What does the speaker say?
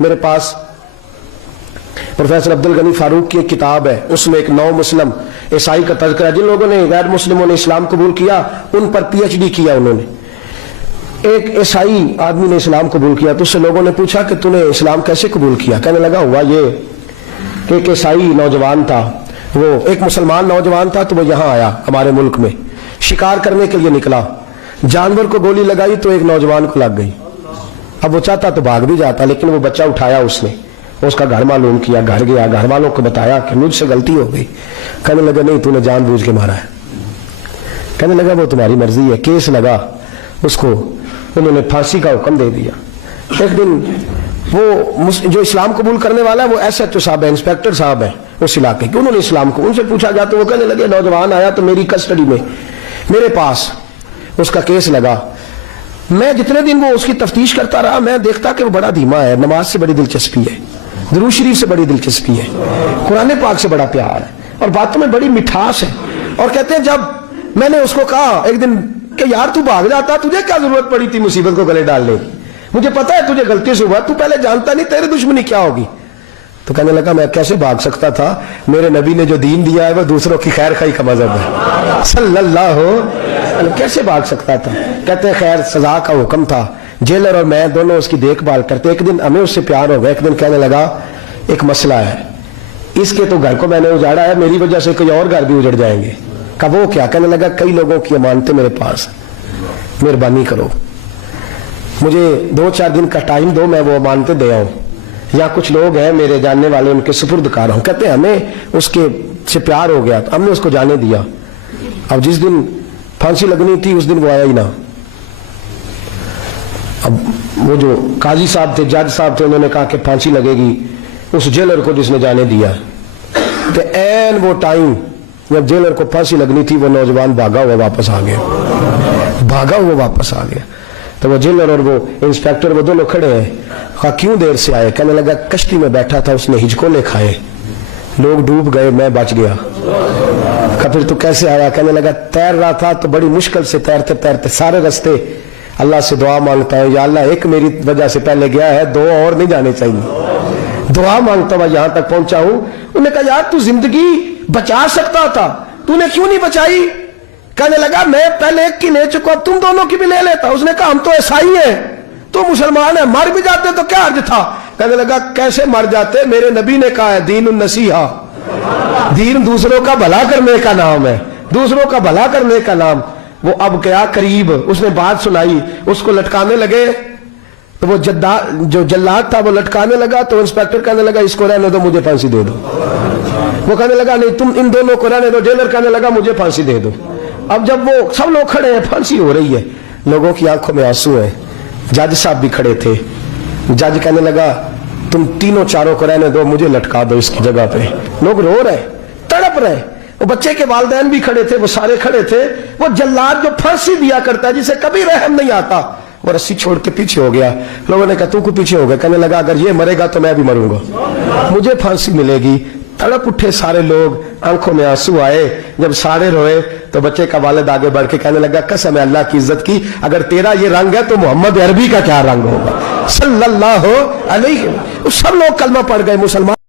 میرے پاس پروفیسر عبد الغنی فاروق کی ایک کتاب ہے، اس میں ایک نو مسلم عیسائی کا تذکرہ، جن لوگوں نے غیر مسلموں نے اسلام قبول کیا ان پر پی ایچ ڈی کیا انہوں نے۔ ایک عیسائی آدمی نے اسلام قبول کیا تو اس سے لوگوں نے پوچھا کہ تو نے اسلام کیسے قبول کیا؟ کہنے لگا ہوا یہ کہ ایک عیسائی نوجوان تھا، وہ ایک مسلمان نوجوان تھا، تو وہ یہاں آیا ہمارے ملک میں، شکار کرنے کے لیے نکلا، جانور کو گولی لگائی تو ایک نوجوان کو لگ گئی۔ اب وہ چاہتا تو بھاگ بھی جاتا، لیکن وہ بچہ اٹھایا اس نے، اس کا گھر معلوم کیا، گھر گیا، گھر والوں کو بتایا کہ مجھ سے غلطی ہو گئی۔ کہنے لگا نہیں، تو نے جان بوجھ کے مارا ہے۔ کہنے لگا وہ تمہاری مرضی ہے۔ کیس لگا، اس کو انہوں نے پھانسی کا حکم دے دیا۔ ایک دن وہ جو اسلام قبول کرنے والا ہے وہ ایس ایچ او صاحب ہے، انسپیکٹر صاحب ہے اس علاقے کے، انہوں نے اسلام کو ان سے پوچھا گیا تو وہ کہنے لگے نوجوان آیا تو میری کسٹڈی میں میرے پاس اس کا کیس لگا، میں جتنے دن وہ اس کی تفتیش کرتا رہا میں دیکھتا کہ وہ بڑا دھیما ہے، نماز سے بڑی دلچسپی ہے، درود شریف سے بڑی دلچسپی ہے، قرآن پاک سے بڑا پیار ہے اور باتوں میں بڑی مٹھاس ہے۔ اور کہتے ہیں جب میں نے اس کو کہا ایک دن کہ یار تو بھاگ جاتا، تجھے کیا ضرورت پڑی تھی مصیبت کو گلے ڈالنے کی، مجھے پتا ہے تجھے غلطی سے ہوا، تو پہلے جانتا نہیں تیرے دشمنی کیا ہوگی۔ تو کہنے لگا میں کیسے بھاگ سکتا تھا، میرے نبی نے جو دین دیا ہے وہ دوسروں کی خیر خواہی کا مذہب ہے صلی اللہ علیہ، کیسے بھاگ سکتا تھا۔ کہتے ہیں خیر سزا کا حکم تھا، جیلر اور میں دونوں اس کی دیکھ بھال کرتے۔ ایک دن ہمیں اس سے پیار ہو گیا، ایک دن کہنے لگا ایک مسئلہ ہے، اس کے تو گھر کو میں نے اجاڑا ہے، میری وجہ سے کوئی اور گھر بھی اجڑ جائیں گے۔ کہا وہ کیا؟ کہنے لگا کئی لوگوں کی امانتیں میرے پاس، مہربانی کرو مجھے 2-4 دن کا ٹائم دو، میں وہ امانتیں دے آؤں، یا کچھ لوگ ہیں میرے جاننے والے ان کے سپرد کار ہوں۔ کہتے ہیں ہمیں اس کے سے پیار ہو گیا تو ہم نے اس کو جانے دیا۔ اب جس دن پھانسی لگنی تھی اس دن وہ آیا ہی نہ۔ اب وہ جو قاضی صاحب تھے، جج صاحب تھے، انہوں نے کہا کہ پھانسی لگے گی اس جیلر کو جس نے جانے دیا۔ تو این وہ ٹائم جب جیلر کو پھانسی لگنی تھی وہ نوجوان بھاگا ہوا واپس آ گیا، بھاگا ہوا واپس آ گیا۔ تو وہ جیلر اور وہ انسپیکٹر وہ دونوں کھڑے ہیں، کہا کیوں دیر سے آئے؟ کہنے لگا کشتی میں بیٹھا تھا، اس نے ہجکولے کھائے، لوگ ڈوب گئے، میں بچ گیا۔ کہا پھر تو کیسے آیا؟ کہنے لگا تیر رہا تھا تو بڑی مشکل سے تیرتے تیرتے سارے رستے اللہ سے دعا مانگتا ہے یا اللہ ایک میری وجہ سے پہلے گیا ہے، 2 اور نہیں جانے چاہیے، دعا مانگتا ہوا یہاں تک پہنچا ہوں۔ انہوں نے کہا یار تو زندگی بچا سکتا تھا، تو نے کیوں نہیں بچائی؟ کہنے لگا میں پہلے ایک کی لے چکا، تم دونوں کی بھی لے لیتا۔ اس نے کہا ہم تو عیسائی ہیں، تو مسلمان ہیں، مر بھی جاتے تو کیا حرج تھا؟ کہنے لگا کیسے مر جاتے؟ میرے نبی نے کہا ہے دین النصیحہ، دین دوسروں کا بھلا کرنے کا نام ہے، دوسروں کا بھلا کرنے کا نام۔ وہ اب گیا قریب، اس نے بات سنائی، اس کو لٹکانے لگے تو وہ جو جلاد تھا وہ لٹکانے لگا تو انسپیکٹر کہنے لگا اس کو رہنے دو، مجھے پھانسی دے دو۔ وہ کہنے لگا نہیں تم ان دونوں کو رہنے دو۔ جیلر کہنے لگا مجھے پھانسی دے دو۔ اب جب وہ سب لوگ کھڑے ہیں، پھانسی ہو رہی ہے، لوگوں کی آنکھوں میں آنسو ہیں، جج صاحب بھی کھڑے تھے۔ جج کہنے لگا تم تینوں چاروں کو رہنے دو، مجھے لٹکا دو اس کی جگہ پہ۔ لوگ رو رہے، تڑپ رہے، وہ بچے کے والدین بھی کھڑے تھے، وہ سارے کھڑے تھے۔ وہ جلاد جو پھانسی دیا کرتا ہے جسے کبھی رحم نہیں آتا، وہ رسی چھوڑ کے پیچھے ہو گیا۔ لوگوں نے کہا تو کو پیچھے ہو گیا؟ کہنے لگا اگر یہ مرے گا تو میں بھی مروں گا، مجھے پھانسی ملے گی۔ تڑپ اٹھے سارے لوگ، آنکھوں میں آنسو آئے۔ جب سارے روئے تو بچے کا والد آگے بڑھ کے کہنے لگا قسم ہے اللہ کی عزت کی، اگر تیرا یہ رنگ ہے تو محمد عربی کا کیا رنگ ہوگا صلی اللہ علیہ۔ سب لوگ کلمہ پڑھ گئے، مسلمان